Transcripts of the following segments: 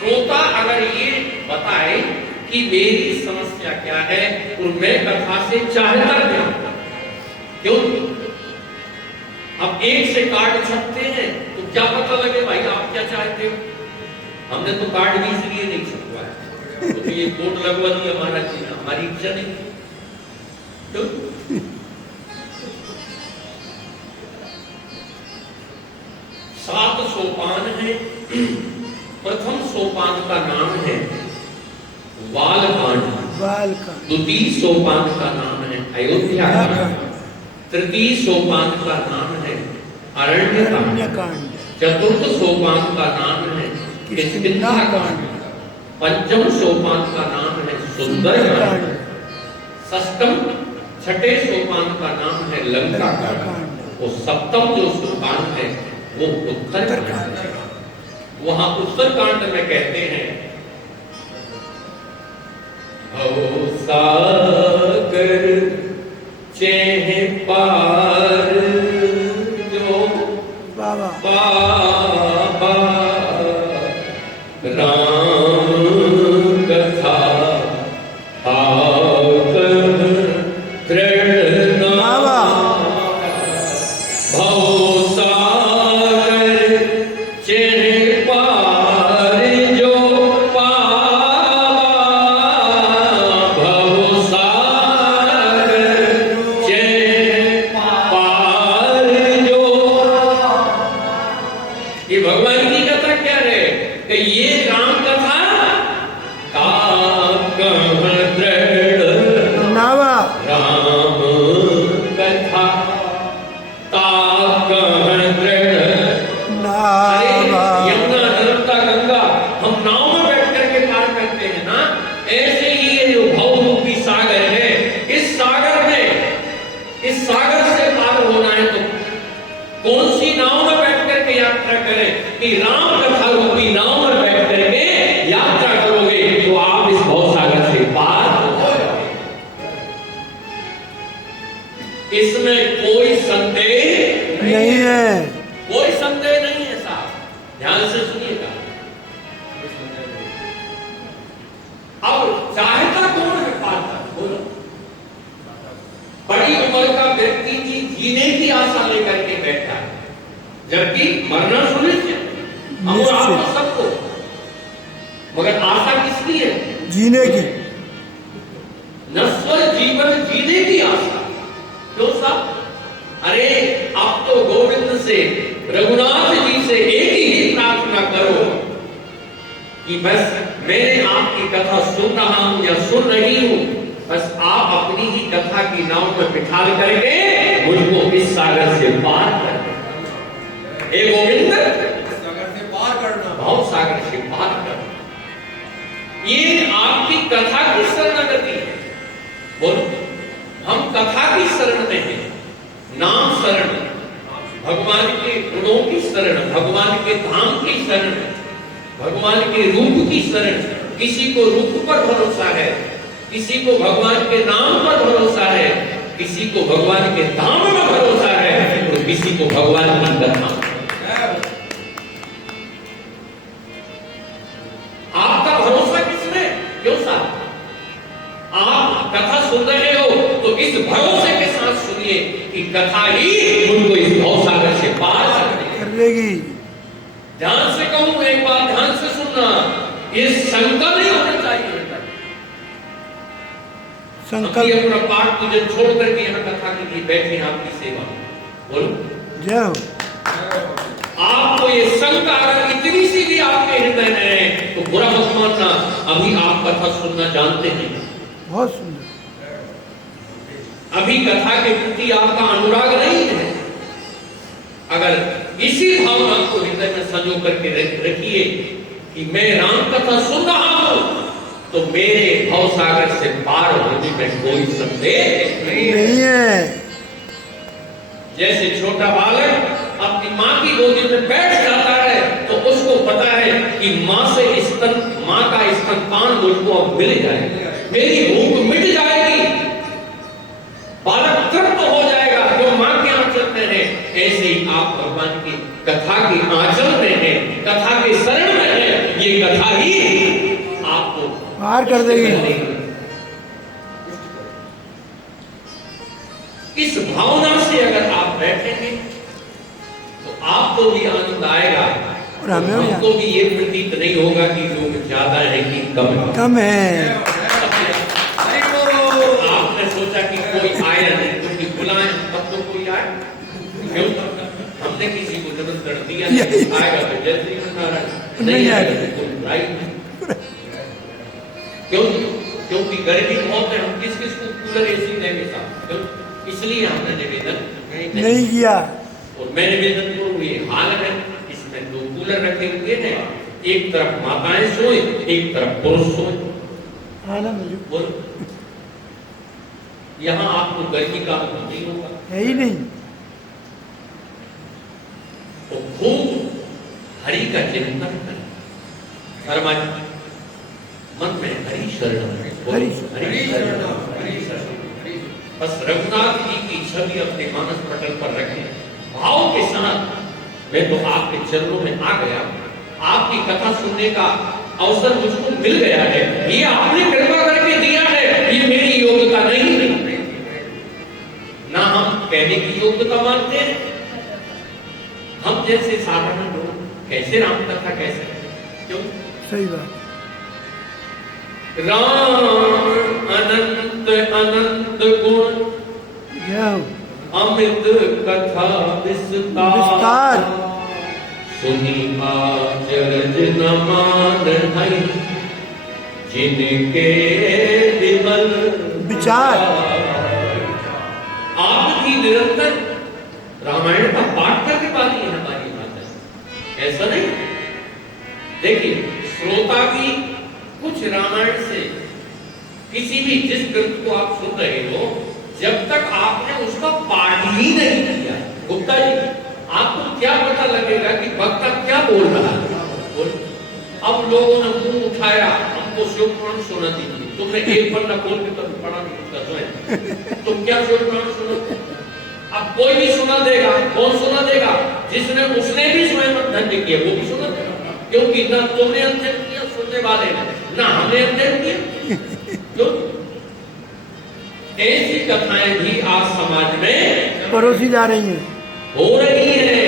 श्रोता अगर ये बताए कि मेरी समस्या क्या है और मैं कथा से चाहता क्या, क्यों? अब एक से कार्ड छपते हैं तो क्या पता लगे भाई आप क्या चाहते हो? हमने तो कार्ड भी इसलिए नहीं छपवाया तो ये कोट लगवा दी हमारा चीज, हमारी इच्छा नहीं। क्यों? 7 सोपान है। प्रथम सोपान का नाम है वालकांड, द्वितीय सोपान का नाम है अयोध्या कांड, तृतीय सोपान का नाम है अरण्यकांड, चतुर्थ सोपान का नाम है किष्किंधा कांड, पंचम सोपान का नाम है सुंदरकांड, षष्ठम छठे सोपान का नाम है लंका कांड और सप्तम जो सोपान है वो उत्तरकांड है। वहां उत्तरकांड में कहते हैं सागर चेह पार जो बाबा राम कथा जबकि मरना सुनिश्चित हम और आप सबको, मगर आशा किसकी है? जीने की, नश्वर जीवन जीने की आशा। क्यों साहब? अरे आप तो गोविंद से, रघुनाथ जी से एक ही प्रार्थना करो कि बस मैंने आपकी कथा सुन रहा हूं या सुन रही हूं, बस आप अपनी ही कथा की नाव में बिठा करके मुझको इस सागर से पार कर दे। हे गोविंद, सागर से पार करना, भाव सागर से पार करना, ये आपकी कथा की शरणागति है। बोलो, हम कथा की शरण में हैं, नाम शरण, भगवान के गुणों की शरण, भगवान के धाम की शरण, भगवान के रूप की शरण। किसी को रूप पर भरोसा है, किसी को भगवान के नाम पर भरोसा है, किसी को भगवान के धाम में भरोसा है और किसी को भगवान की कथा। आपका भरोसा किसमें? क्यों साहब? आप कथा सुन रहे हो तो इस भरोसे के साथ सुनिए कि कथा ही उनको इस भवसागर से पार कर देगी। ध्यान से कहूं, एक बात ध्यान से सुनना, ये संकल्प नहीं होना चाहिए बेटा। संकल्प अपना पाठ मुझे छोड़ करके यहाँ कथा के लिए बैठे हैं आपकी सेवा। बोलो जय हो। आपको ये शंका अगर इतनी सी भी आपके हृदय में है तो बुरा मत मानना, अभी आप कथा सुनना जानते हैं, बहुत सुंदर। अभी कथा के प्रति आपका अनुराग नहीं है। अगर इसी भावना को हृदय में संजो करके रखिए कि मैं राम कथा सुन रहा हूं तो मेरे भव सागर से पार होने में कोई संदेह नहीं है। जैसे छोटा बालक अपनी माँ की गोदी में बैठ जाता है तो उसको पता है कि माँ से माँ का स्तनपान मुझको अब मिल जाएगा, मेरी भूख मिट जाएगी, बालक तृप्त हो जाएगा जो माँ के आंचल में है। ऐसे ही आप भगवान की कथा के आंचल में है, कथा के शरण में है। ये ये कथा ही आपको पार कर देगी। इस भावना से अगर आप बैठेंगे तो आपको भी आनंद आएगा और हमको भी ये प्रतीत नहीं होगा कि लोग ज्यादा है कि कम है। आपने सोचा कि कोई आया नहीं, क्योंकि बुलाए तब तो कोई आए, क्यों? हमने किसी को निमंत्रण दिया नहीं, आएगा तो जल्दी नहीं आएगा तो कोई बुलाई नहीं। क्यों? क्योंकि गर्मी बहुत है, हम किस किस को कूलर एसी देंगे साहब? क्यों? इसलिए हमने निवेदन नहीं किया। और मैं निवेदन करूँ, ये हाल है, इसमें 2 कूलर रखे हुए हैं, एक तरफ माताएं सोए, एक तरफ पुरुष सोए। बोलो, यहाँ आपको गर्मी का अनुभव नहीं होगा, है ही नहीं। तो खूब हरि का चिंतन करें, हर मन में हरि शरण, हरि शरण। बस रघुनाथ जी की छवि अपने मानस पटल पर रखें, भाव के साथ। मैं तो आपके चरणों में आ गया, आपकी कथा सुनने का अवसर मुझको मिल गया है, ये आपने कृपा करके दिया है, ये मेरी योग्यता नहीं है। ना हम कहने की योग्यता मानते हैं, हम जैसे साधारण लोग कैसे राम कथा कह सकते? क्यों? सही बात। राम अनंत अनंत गुण, अमित कथा विस्तार, सुनी आचरज न मान, जिनके विमल विचार। आप भी निरंतर रामायण का पाठ करके पाती है हमारी माता, ऐसा नहीं। देखिए, श्रोता भी कुछ रामायण से किसी भी जिस ग्रंथ को आप सुन रहे हो, जब तक आपने उसका पाठ ही नहीं किया, गुप्ता जी, आपको क्या पता लगेगा कि वक्ता क्या बोल रहा है? अब लोगों ने मुंह उठाया, हमको शिव पुराण सुना दीजिए, तुमने एक पन्ना खोल के कभी पढ़ा नहीं उसका स्वयं, तुम क्या शिव पुराण सुनो? अब कोई भी सुना देगा, कौन सुना देगा? जिसने उसने भी स्वयं अध्ययन किया वो भी सुना देगा, क्योंकि ना तुमने अध्ययन किया सुनने वाले ने, ना हमने अध्ययन किया। तो ऐसी कथाएं भी आज समाज में परोसी जा रही हैं, हो रही है,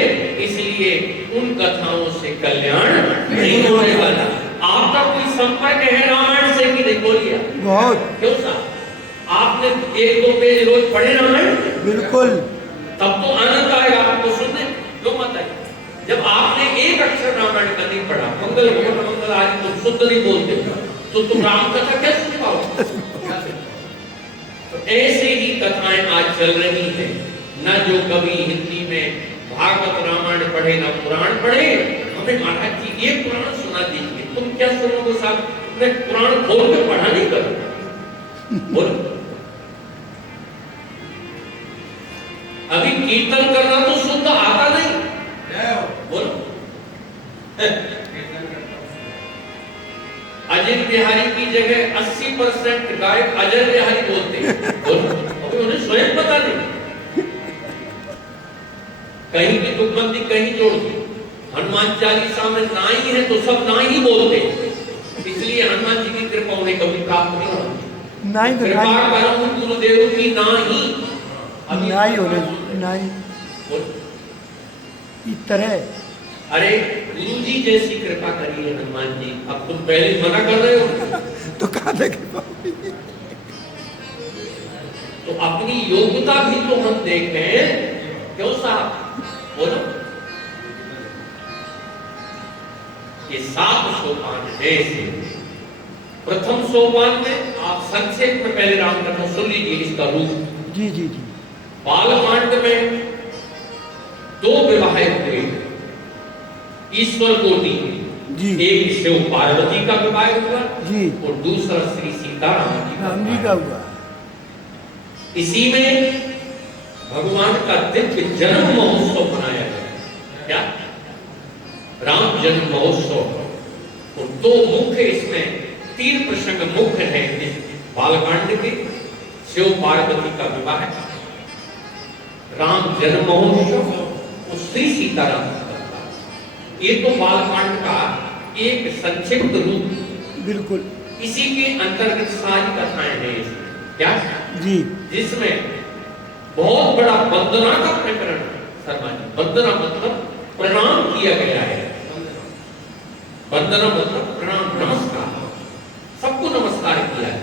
इसलिए उन कथाओं से कल्याण नहीं होने वाला। आपका कोई संपर्क है रामायण से कि नहीं? बोलिए। बहुत। क्यों साहब? आपने 1-2 पेज रोज पढ़े रामायण? बिल्कुल। तब तो आनंद आएगा आपको सुनने। क्यों मत आए? जब आपने एक अक्षर रामायण का नहीं पढ़ा, मंगल भगवान मंगल आदि तुम शुद्ध नहीं बोलते, तो तुम राम कथा कैसे सुन पाओगे? तो ऐसे ही कथाएं आज चल रही हैं, न जो कभी हिंदी में भागवत रामायण पढ़े न पुराण पढ़े। हमें महाराज जी ये पुराण सुना दीजिए, तुम क्या सुनोगे साहब? मैं पुराण खोल के पढ़ा नहीं करूंगा। बोलो, अभी कीर्तन करना तो शुद्ध आता नहीं। बोलो, अजय बिहारी की जगह 80% गायक अजय बिहारी बोलते हैं। बोलो, उन्हें स्वयं पता नहीं, कहीं की तुकबंदी कहीं जोड़ दी। हनुमान चालीसा में ना ही है तो सब ना ही बोलते, इसलिए हनुमान जी की कृपा उन्हें कभी प्राप्त नहीं होती। नहीं तो कृपा करूं गुरुदेव की ना ही इस तरह। अरे गुरु जी जैसी कृपा करिए हनुमान जी, अब तुम पहले मना कर रहे हो तो कहा तो अपनी योग्यता भी तो हम देखें। क्यों साहब? बोलो, ये 7 सोपान है। प्रथम सोपान में आप संक्षेप में पहले राम कथा सुन लीजिए, इसका रूप। जी जी जी। बालकांड में 2 विवाह हुए ईश्वर कोटि जी। एक शिव पार्वती का विवाह हुआ जी, और दूसरा श्री सीताराम जी का हुआ। इसी में भगवान का दिव्य जन्म महोत्सव मनाया गया। क्या? राम जन्म महोत्सव। और 2 मुख्य इसमें 3 प्रसंग मुख्य है इस बालकांड के। शिव पार्वती का विवाह, राम जन्म महोत्सव और श्री सीताराम। ये तो बालकांड का एक संक्षिप्त रूप, बिल्कुल इसी के अंतर्गत सारी कथाएं हैं इसमें। क्या जी। जिसमें बहुत बड़ा वंदना का प्रकरण है। शर्मा जी, वंदना मतलब प्रणाम किया गया है। वंदना मतलब प्रणाम, नमस्कार, सबको नमस्कार किया है।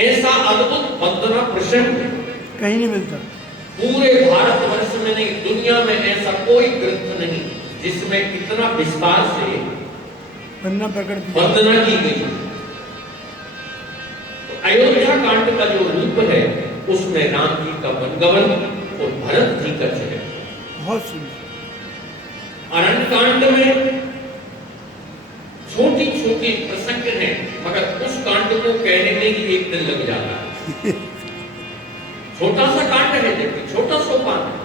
ऐसा अद्भुत वंदना प्रसंग कहीं नहीं मिलता। पूरे भारतवर्ष में नहीं, दुनिया में ऐसा कोई ग्रंथ नहीं जिसमें इतना विस्तार से वंदना प्रकट की वंदना की गई। तो अयोध्या कांड का जो रूप है उसमें राम जी का वनगमन और भरत जी का चयन। बहुत सुंदर। अरण्य कांड में छोटी छोटी प्रसंग हैं, मगर उस कांड को कहने में ही एक दिन लग जाता है। छोटा सा कांड है, जबकि छोटा सोपान है।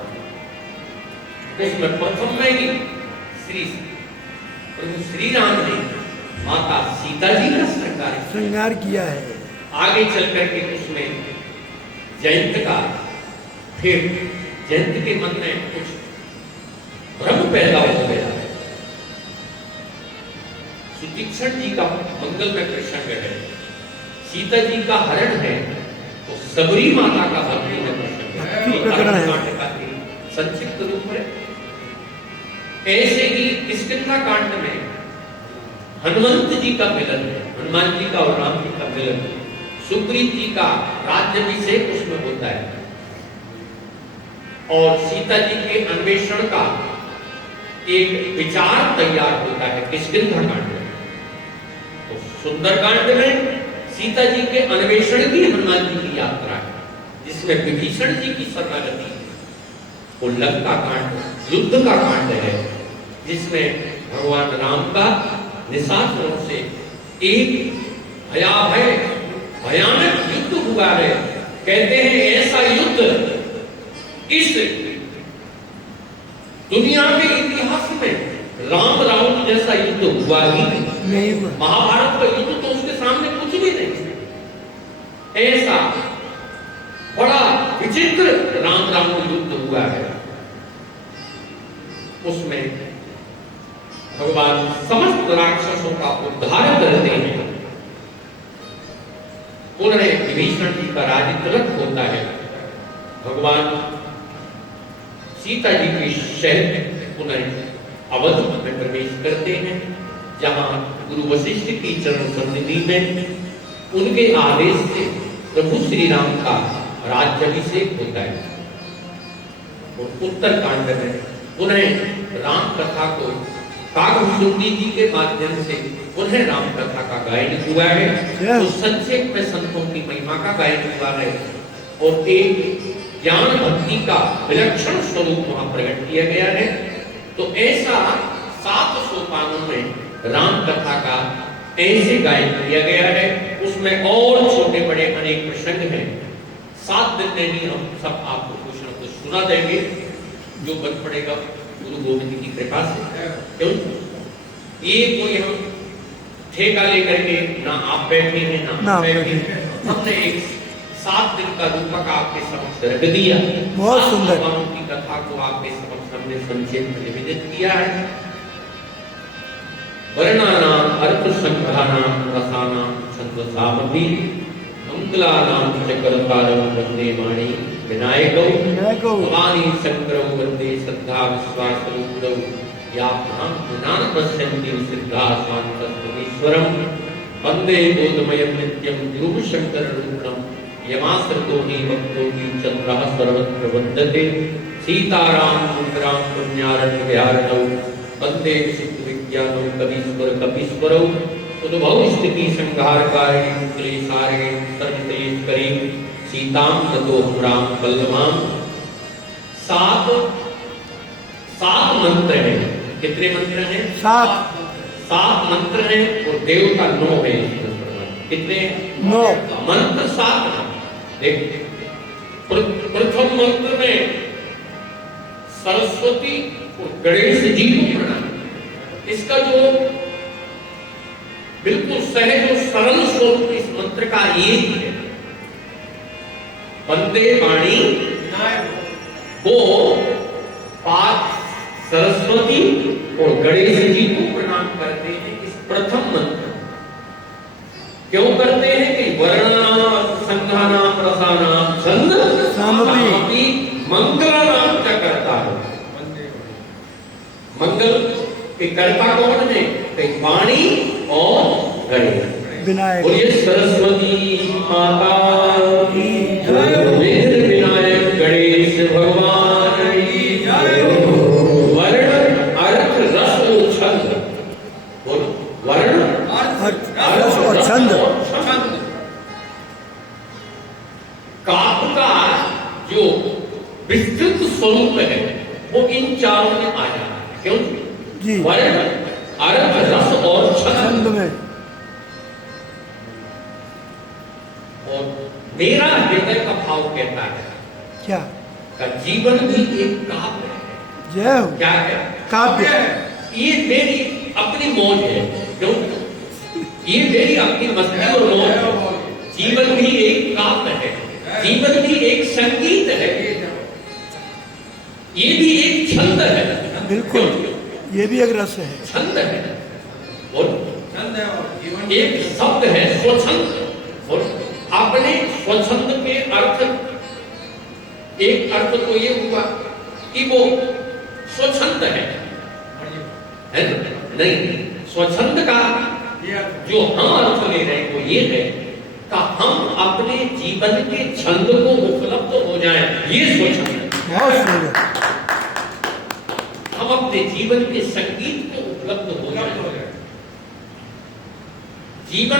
उसमें प्रथम में ही प्रभु श्री राम ने माता सीता जी का श्रृंगार किया है। आगे चल करके उसमें जयंत का, फिर जयंत के मन में कुछ भ्रम पैदा हो गया है। सुतीक्षण जी का मंगल में प्रसंग है, सीता जी का हरण है, तो सबरी माता का भक्ति में प्रसंग है। संक्षिप्त रूप है। ऐसे ही किष्किंधा कांड में हनुमंत जी का मिलन है, हनुमान जी का और राम जी का मिलन है। सुग्रीव जी का राज्याभिषेक उसमें होता है और सीता जी के अन्वेषण का एक विचार तैयार होता है किष्किंधा कांड में। तो सुंदरकांड में सीता जी के अन्वेषण की हनुमान जी की यात्रा है, जिसमें विभीषण जी की शरणागति है। वो लंका कांड, युद्ध का कांड है, जिसमें भगवान राम का निशाचरों से एक भयानक युद्ध हुआ है। कहते हैं ऐसा युद्ध इस दुनिया के इतिहास में राम रावण जैसा युद्ध हुआ ही नहीं। महाभारत का युद्ध तो उसके सामने कुछ भी नहीं। ऐसा बड़ा विचित्र राम रावण युद्ध हुआ है। उसमें भगवान समस्त राक्षसों का उद्धार करते हैं। पुनः विभीषण जी का राज्य तिलक होता है। भगवान सीता जी के शहर में पुनः अवध में प्रवेश करते हैं, जहां गुरु वशिष्ठ की चरण सन्निधि में उनके आदेश से प्रभु श्री राम का राज्याभिषेक होता है। और उत्तर कांड में पुनः राम कथा को काकभूषुंडी जी के माध्यम से पुनः राम कथा का गायन हुआ है। तो संक्षेप में संतों की महिमा का गायन हुआ है और एक ज्ञान भक्ति का विलक्षण स्वरूप वहां प्रकट किया गया है। तो ऐसा 7 सोपानों में राम कथा का ऐसे गायन किया गया है। उसमें और छोटे बड़े अनेक प्रसंग हैं। 7 दिन में ही हम सब आपको कुछ न कुछ सुना देंगे, जो बन पड़ेगा गुरु गोविंद की कृपा से। क्यों ये कोई हम ठेका लेकर के ना आप बैठे हैं ना आप बैठे हैं, हमने एक 7 दिन का रूपक आपके समक्ष रख दिया। बहुत सुंदर की कथा को आपके समक्ष हमने संक्षेप में निवेदित किया है। वर्णानाम अर्थ संख्यानाम रसानाम छंदसामपि मंगलानाम चक्रतारं वंदे वाणी विनायकौ भवानी शंकरौ वंदे श्रद्धा विश्वास रूपौ या ज्ञान पश्यन्ति सिद्धा शांतस्वरम वंदे बोधमयं नित्यं गुरु शंकर रूपम् यमाश्रितो हि भक्तो हि चन्द्रः सर्वत्र वन्दते सीताराम सुंदराम पुण्यारण्य विहारिणौ वंदे विशुद्ध विज्ञानौ कपीश्वरौ उद्भव स्थिति संहारकारिणी क्लेशारिणी सर्वतेजकरी सीतां ततो राम वल्लभां। 7 मंत्र हैं। कितने मंत्र हैं? 7 मंत्र हैं और देवता 9 है। कितने? 9 मंत्र 7 हैं। प्रथम मंत्र में सरस्वती और गणेश जी को प्रणाम। इसका जो बिल्कुल सहज और सरल स्वरूप इस मंत्र का ये ही है, वंदे वाणी। वो पाठ सरस्वती और गणेश जी को प्रणाम करते हैं। इस प्रथम मंत्र क्यों करते हैं कि वर्णानाम संघानाम रसानाम छंद सामपि मंगलानाम क्या करता है। मंगल के कर्ता कौन है? वाणी और गणेश। विनायक बोलिए सरस्वती माता की जय। विघ्न विनायक गणेश भगवान की जय। वर्ण अर्थ रस और छंद। बोलो वर्ण रस और छंद। काव्य का जो विस्तृत स्वरूप है वो इन चारों में आ जाता है। क्यों जी वर्ण अर्थ रस और छंद छंद में और मेरा हृदय का भाव कहता है क्या का जीवन भी एक काव्य है। जय हो क्या है? काव्य ये मेरी अपनी मौज है। क्यों? ये मेरी अपनी मस्ती और मौज है। जीवन भी एक काव्य है, जीवन भी एक संगीत है, ये भी एक छंद है। बिल्कुल ये भी एक रस है। छंद है और एक शब्द है स्वछंद। और अपने स्वछंद के अर्थ, एक अर्थ तो ये हुआ कि वो स्वछंद है ना? नहीं, स्वछंद का जो हम अर्थ ले रहे हैं वो ये है कि हम अपने जीवन के छंद को उपलब्ध हो जाएं, ये स्वछंद है। बहुत सुंदर। हम अपने जीवन के संगीत को उपलब्ध हो जाएं। जीवन